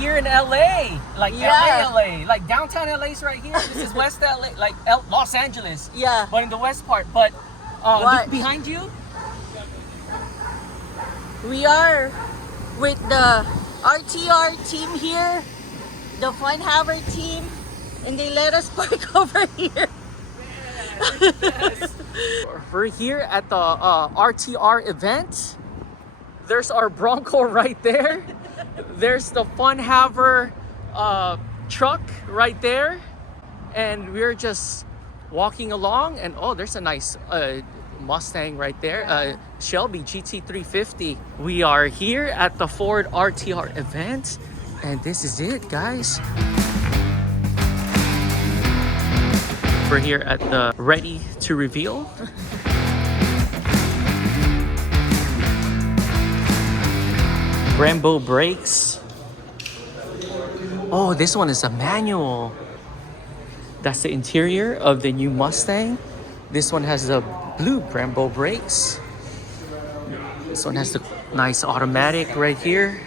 here in LA, like Yeah. LA, like downtown LA's right here. This is West LA, like Los Angeles. Yeah. But in the west part. But What? look behind you. We are with the RTR team here, the Fun Haver team, and they let us park over here. We're here at the RTR event. There's our Bronco right there. There's the Fun Haver truck right there. And we're just walking along, and oh, there's a nice Mustang right there, Shelby GT350. We are here at the Ford RTR event, and this is it, guys. We're here at the Ready to Reveal. Brembo brakes. Oh, this one is a manual. That's the interior of the new Mustang. This one has the blue Brembo brakes. This one has the nice automatic right here.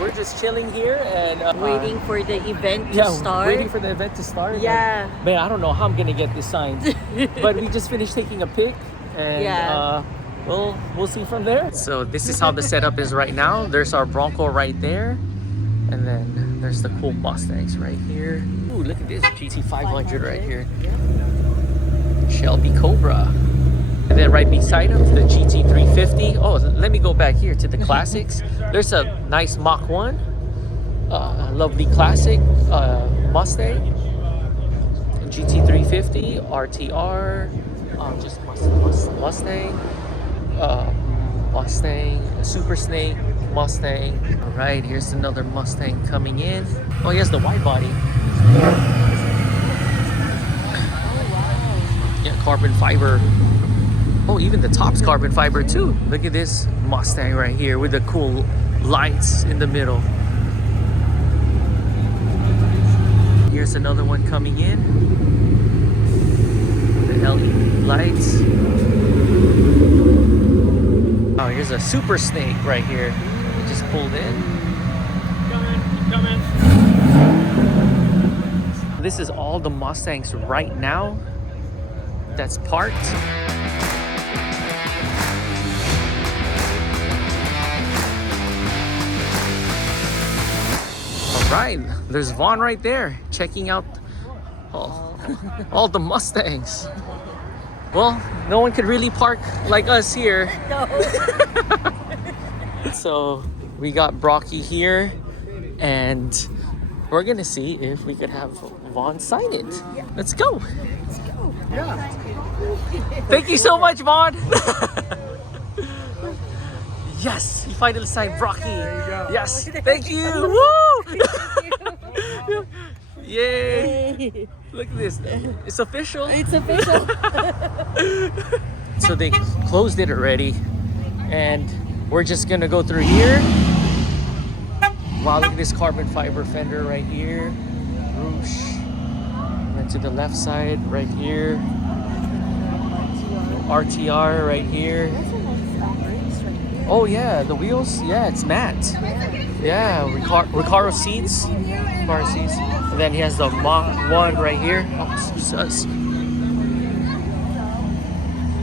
We're just chilling here and Waiting for the event to start. Waiting for the event to start. Yeah. Man, I don't know how I'm gonna get this signed. But we just finished taking a pic, and Yeah. we'll see from there. So this is how the setup is right now. There's our Bronco right there, and then there's the cool Mustangs right here. Ooh, look at this GT500 right here. Shelby Cobra. And then right beside him, the GT350. Oh, let me go back here to the classics. There's a nice Mach 1, lovely classic Mustang, GT350, RTR, just Mustang, Mustang, Super Snake, Mustang. All right, here's another Mustang coming in. Oh, he has the wide body. Yeah, carbon fiber. Oh, even the top's carbon fiber too. Look at this Mustang right here with the cool lights in the middle. Here's another one coming in. The LED lights. Oh, here's a Super Snake right here. It just pulled in. Coming. This is all the Mustangs right now that's parked. Right, there's Vaughn right there checking out all the Mustangs. Well, no one could really park like us here. No. So we got Brocky here, and we're gonna see if we could have Vaughn sign it. Let's go. Yeah. Thank you so much, Vaughn. Yes, he finally signed Brocky. There you go. Yes, thank you. Woo! Yay! Look at this. It's official. It's official. So they closed it already, and we're just gonna go through here. Wow, look at this carbon fiber fender right here. Roosh. And then to the left side, right here. RTR right here. Oh yeah, the wheels, yeah, it's matte. Yeah, Recaro seats. Recaro seats. And then he has the Mach 1 right here. Oh, sus.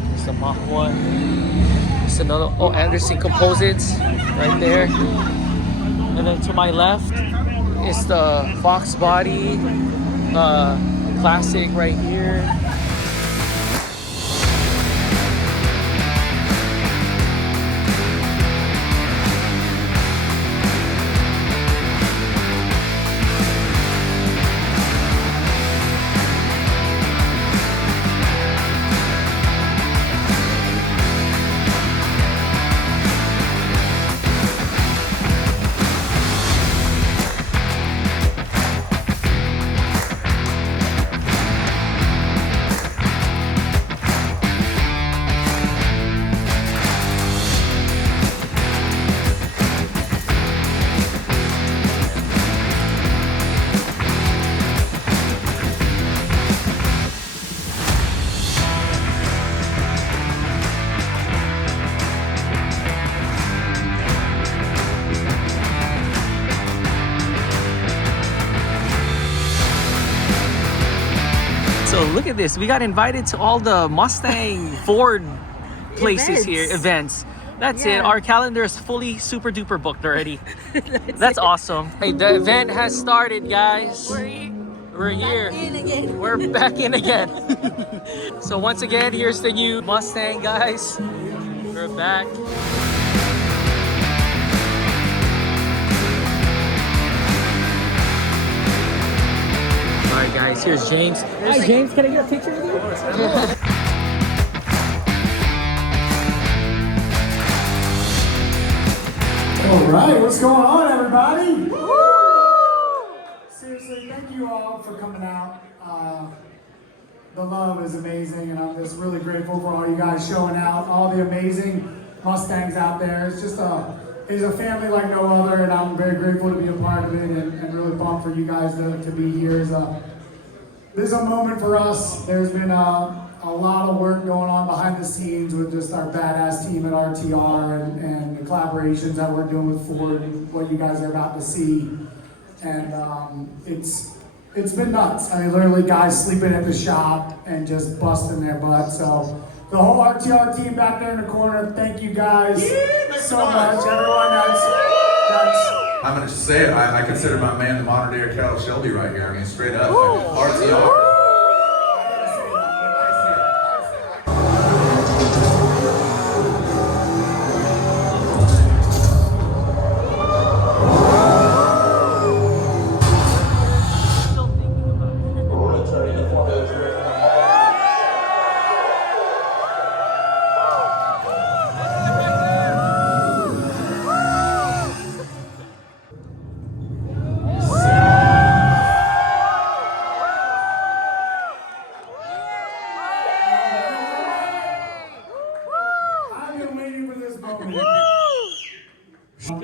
There's the Mach 1. There's another, oh, Anderson Composites right there. And then to my left is the Fox Body Classic right here. So look at this. We got invited to all the Mustang Ford places here, events. That's it. Our calendar is fully super duper booked already. That's awesome. Hey, the event has started, guys. We're here. We're back in again. So once again, here's the new Mustang, guys. We're back. All right, guys, here's James. Hi, James. Can I get a picture with you? Of course. All right, what's going on, everybody? Woo! Seriously, thank you all for coming out. The love is amazing, and I'm just really grateful for all you guys showing out, all the amazing Mustangs out there. It's just it's a family like no other, and I'm very grateful to be a part of it, and really pumped for you guys to be here. This is a moment for us. There's been a lot of work going on behind the scenes with just our badass team at RTR and the collaborations that we're doing with Ford and what you guys are about to see. And it's been nuts. I mean, literally guys sleeping at the shop and just busting their butts. So the whole RTR team back there in the corner, thank you guys so much. Everyone, that's I'm gonna just say it. I consider my man the modern day Carol Shelby right here. I mean, straight up, RTR.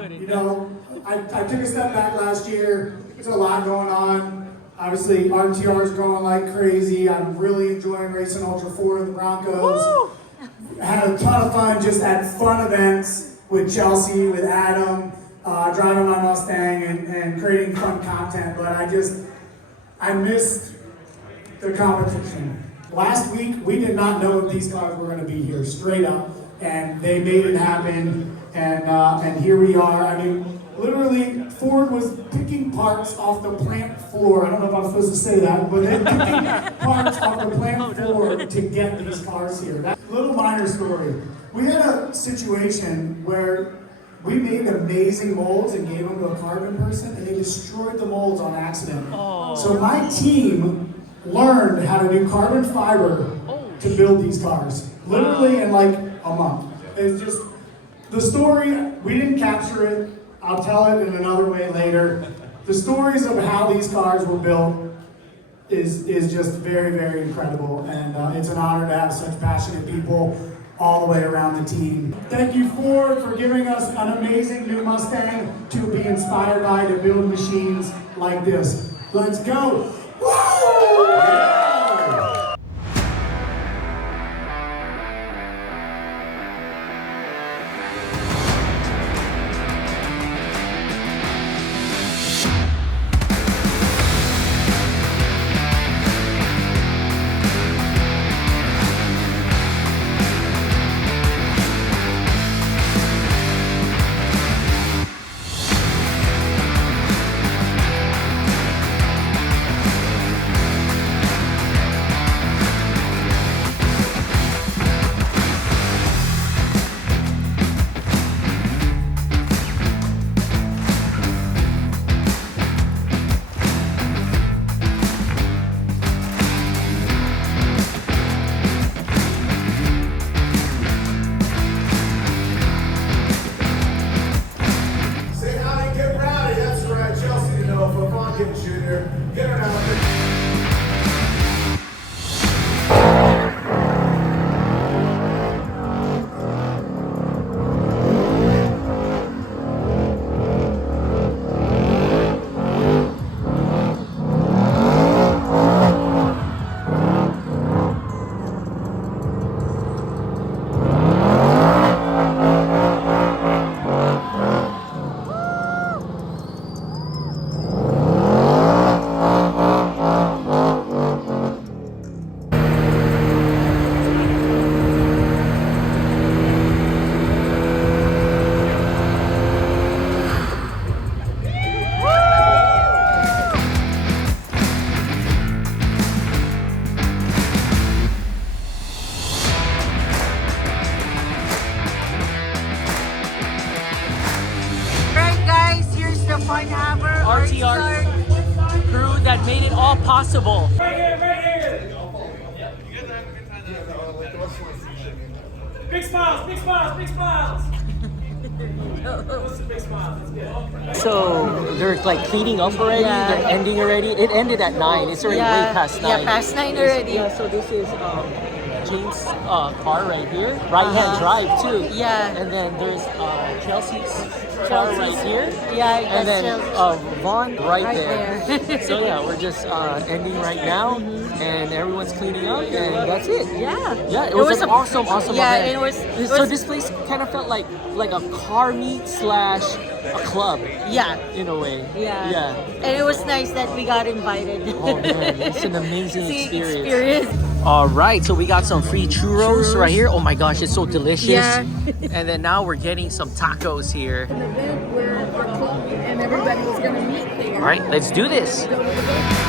You know, I took a step back last year. There's a lot going on. Obviously, RTR is growing like crazy. I'm really enjoying racing Ultra 4 and the Broncos. I had a ton of fun just at fun events with Chelsea, with Adam, driving my Mustang and creating fun content. But I missed the competition. Last week, we did not know if these cars were going to be here, straight up. And they made it happen. And here we are. I mean, literally, Ford was picking parts off the plant floor. I don't know if I'm supposed to say that, but they're picking parts off the plant floor to get these cars here. That little minor story. We had a situation where we made amazing molds and gave them to a carbon person, and they destroyed the molds on accident. So my team learned how to do carbon fiber to build these cars, literally in like a month. It's just the story. We didn't capture it. I'll tell it in another way later. The stories of how these cars were built is just very, very incredible, and it's an honor to have such passionate people all the way around the team. Thank you, Ford, for giving us an amazing new Mustang to be inspired by, to build machines like this. Let's go! Woo! Yeah. possible. Right here, right here. Big smiles, big smiles, big smiles. Big smiles, that's good. So they're like cleaning up already. Yeah. They're ending already. It ended at 9. It's already way past 9. Yeah, past 9 already. Yeah. So this is James' car right here. Right-hand drive too. Yeah. And then there's Chelsea's car right here. Yeah, And then Vaughn right Right there. there. So yeah, we're just ending right now, and everyone's cleaning up, and that's it. Yeah. Yeah, it was an awesome Yeah, event. it was. So this place kind of felt like a car meet slash a club Yeah. in a way. Yeah. Yeah. And it was nice that we got invited. Oh man, it's an amazing See, experience. All right, so we got some free churros right here. Oh my gosh, it's so delicious. Yeah. And then now we're getting some tacos here. An event where our club and everybody was going to meet there. All right, let's do this. Go to the